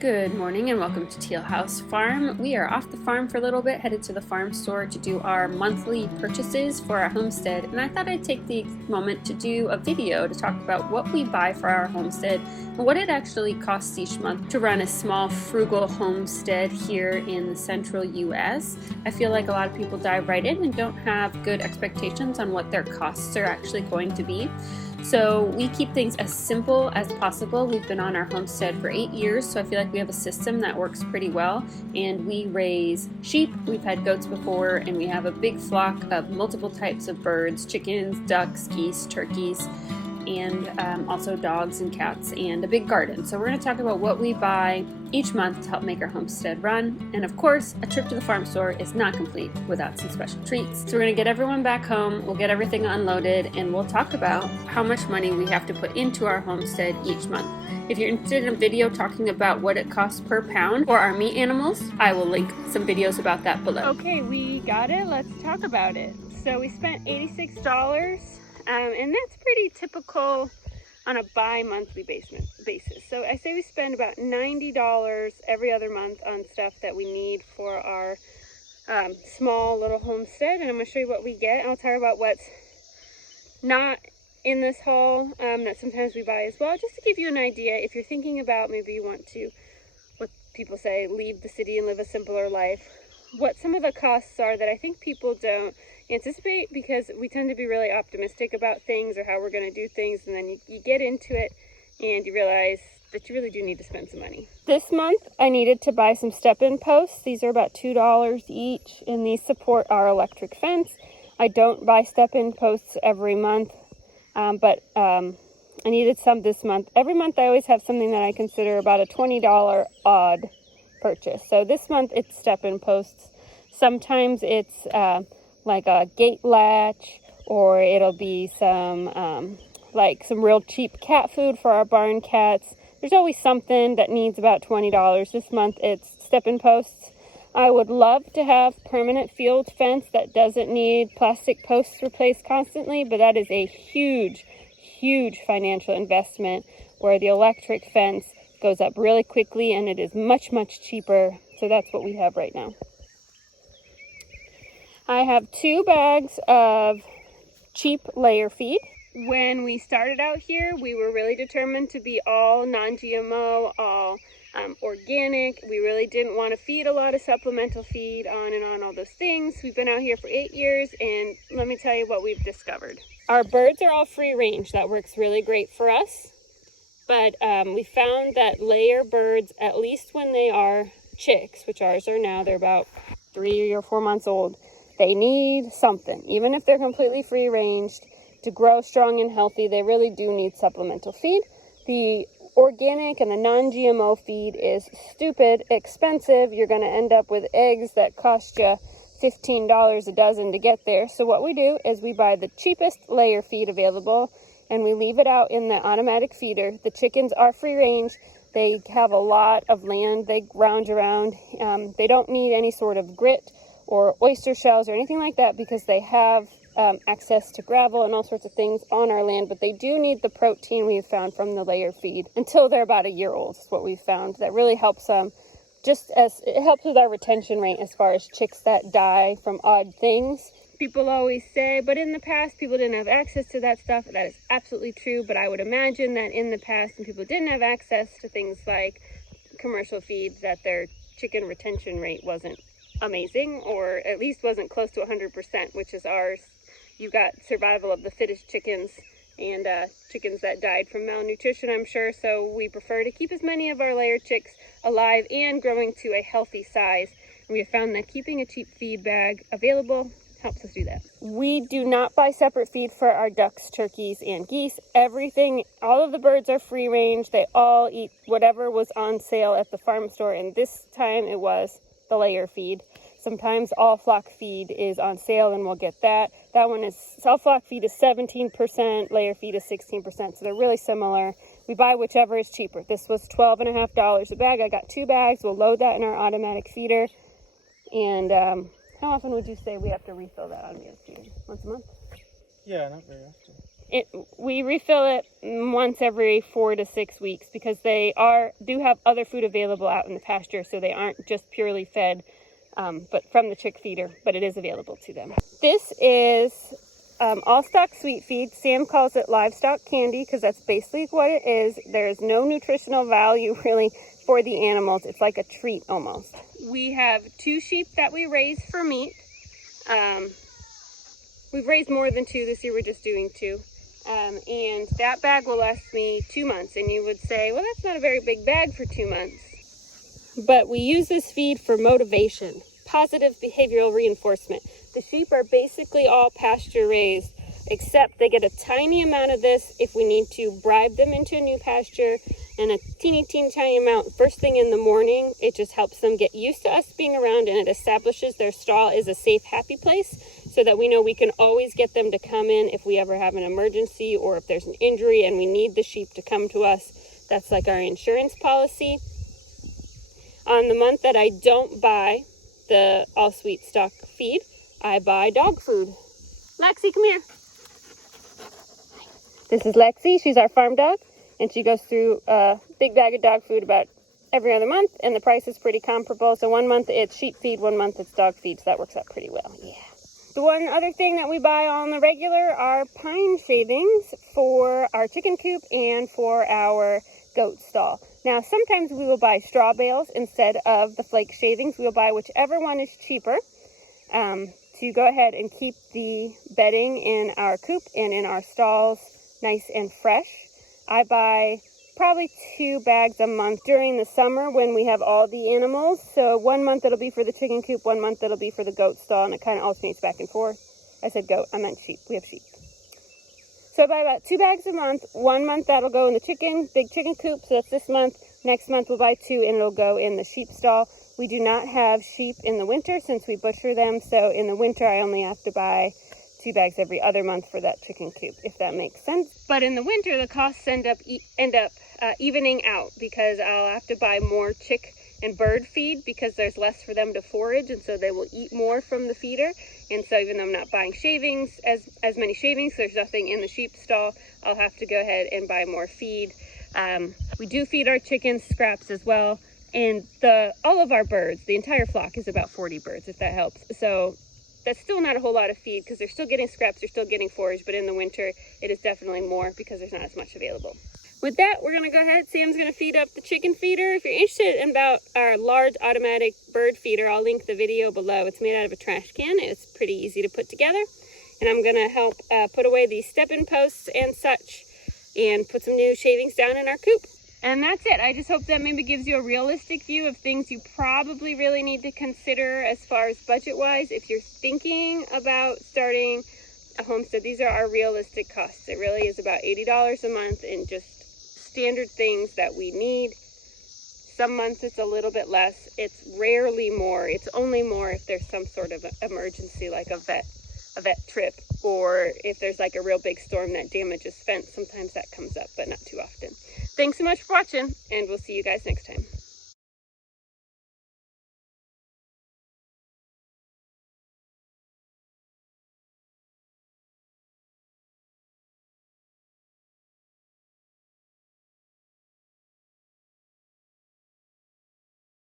Good morning and welcome to Teal House Farm. We are off the farm for a little bit, headed to the farm store to do our monthly purchases for our homestead, and I thought I'd take the moment to do a video to talk about what we buy for our homestead and what it actually costs each month to run a small frugal homestead here in the central US. I feel like a lot of people dive right in and don't have good expectations on what their costs are actually going to be. So we keep things as simple as possible. We've been on our homestead for 8 years, so I feel like we have a system that works pretty well. And we raise sheep, we've had goats before, and we have a big flock of multiple types of birds, chickens, ducks, geese, turkeys, and also dogs and cats, and a big garden. So we're going to talk about what we buy each month to help make our homestead run. And of course, a trip to the farm store is not complete without some special treats. So we're going to get everyone back home, we'll get everything unloaded, and we'll talk about how much money we have to put into our homestead each month. If you're interested in a video talking about what it costs per pound for our meat animals, I will link some videos about that below. Okay, we got it. Let's talk about it. So we spent $86. And that's pretty typical on a bi-monthly basis. So I say we spend about $90 every other month on stuff that we need for our small little homestead. And I'm going to show you what we get. I'll talk about what's not in this haul that sometimes we buy as well, just to give you an idea. If you're thinking about maybe you want to, what people say, leave the city and live a simpler life, what some of the costs are that I think people don't anticipate, because we tend to be really optimistic about things or how we're going to do things, and then you get into it and you realize that you really do need to spend some money. This month I needed to buy some step-in posts. These are about $2 each, and these support our electric fence. I don't buy step-in posts every month, but I needed some this month. Every month I always have something that I consider about a $20 odd purchase. So this month it's step-in posts. Sometimes it's like a gate latch, or it'll be some like some real cheap cat food for our barn cats. There's always something that needs about $20. This month it's step-in posts. I would love to have permanent field fence that doesn't need plastic posts replaced constantly, but that is a huge financial investment, where the electric fence goes up really quickly and it is much cheaper. So that's what we have right now. I have 2 bags of cheap layer feed. When we started out here, we were really determined to be all non-GMO, all organic. We really didn't want to feed a lot of supplemental feed, on and on, all those things. We've been out here for 8 years, and let me tell you what we've discovered. Our birds are all free range. That works really great for us. But we found that layer birds, at least when they are chicks, which ours are now, they're about 3 or 4 months old, they need something. Even if they're completely free ranged, to grow strong and healthy, they really do need supplemental feed. The organic and the non-GMO feed is stupid expensive. You're going to end up with eggs that cost you $15 a dozen to get there. So what we do is we buy the cheapest layer feed available, and we leave it out in the automatic feeder. The chickens are free range. They have a lot of land they round around. They don't need any sort of grit or oyster shells or anything like that, because they have access to gravel and all sorts of things on our land, but they do need the protein we've found from the layer feed until they're about a year old, is what we've found. That really helps them, just as it helps with our retention rate as far as chicks that die from odd things. People always say, but in the past people didn't have access to that stuff. That is absolutely true, but I would imagine that in the past, when people didn't have access to things like commercial feeds, that their chicken retention rate wasn't amazing, or at least wasn't close to 100%, which is ours. You got survival of the fittest chickens, and chickens that died from malnutrition, I'm sure. So we prefer to keep as many of our layer chicks alive and growing to a healthy size. And we have found that keeping a cheap feed bag available helps us do that. We do not buy separate feed for our ducks, turkeys, and geese. Everything, all of the birds are free range. They all eat whatever was on sale at the farm store, and this time it was the layer feed. Sometimes all flock feed is on sale, and we'll get that. That one is, all flock feed is 17%, layer feed is 16%, so they're really similar. We buy whichever is cheaper. This was $12.50 a bag. I got 2 bags. We'll load that in our automatic feeder. And how often would you say we have to refill that automatic feeder? Once a month? Yeah, not very often. We refill it once every 4 to 6 weeks because they do have other food available out in the pasture, so they aren't just purely fed but from the chick feeder, but it is available to them. This is all stock sweet feed. Sam calls it livestock candy because that's basically what it is. There's no nutritional value really for the animals. It's like a treat almost. We have 2 sheep that we raise for meat. We've raised more than 2 this year. We're just doing 2. And that bag will last me 2 months. And you would say, well, that's not a very big bag for 2 months. But we use this feed for motivation, positive behavioral reinforcement. The sheep are basically all pasture raised, except they get a tiny amount of this if we need to bribe them into a new pasture, and a teeny tiny amount first thing in the morning. It just helps them get used to us being around, and it establishes their stall is a safe, happy place so that we know we can always get them to come in if we ever have an emergency or if there's an injury and we need the sheep to come to us. That's like our insurance policy. On the month that I don't buy the all sweet stock feed, I buy dog food. Lexi, come here. This is Lexi. She's our farm dog, and she goes through a big bag of dog food about every other month, and the price is pretty comparable. So 1 month it's sheep feed, 1 month it's dog feed, so that works out pretty well. Yeah. The one other thing that we buy on the regular are pine shavings for our chicken coop and for our goat stall. Now, sometimes we will buy straw bales instead of the flake shavings. We will buy whichever one is cheaper to go ahead and keep the bedding in our coop and in our stalls nice and fresh. I buy probably 2 bags a month during the summer when we have all the animals. So 1 month it'll be for the chicken coop, 1 month it'll be for the goat stall, and it kind of alternates back and forth. I said goat, I meant sheep. We have sheep. So I buy about 2 bags a month. 1 month that'll go in the big chicken coop, so that's this month. Next month we'll buy 2 and it'll go in the sheep stall. We do not have sheep in the winter since we butcher them, so in the winter I only have to buy 2 bags every other month for that chicken coop, if that makes sense. But in the winter, the costs end up evening out because I'll have to buy more chick and bird feed because there's less for them to forage, and so they will eat more from the feeder. And so even though I'm not buying shavings, as many shavings, there's nothing in the sheep stall, I'll have to go ahead and buy more feed. We do feed our chickens scraps as well, and all of our birds, the entire flock is about 40 birds, if that helps. So that's still not a whole lot of feed because they're still getting scraps, they're still getting forage, but in the winter it is definitely more because there's not as much available. With that, we're going to go ahead. Sam's going to feed up the chicken feeder. If you're interested about our large automatic bird feeder, I'll link the video below. It's made out of a trash can. It's pretty easy to put together. And I'm going to help put away these step-in posts and such and put some new shavings down in our coop. And that's it. I just hope that maybe gives you a realistic view of things you probably really need to consider as far as budget-wise. If you're thinking about starting a homestead, these are our realistic costs. It really is about $80 a month in just standard things that we need. Some months it's a little bit less. It's rarely more. It's only more if there's some sort of emergency like a vet trip, or if there's like a real big storm that damages fence. Sometimes that comes up, but not too often. Thanks so much for watching, and we'll see you guys next time.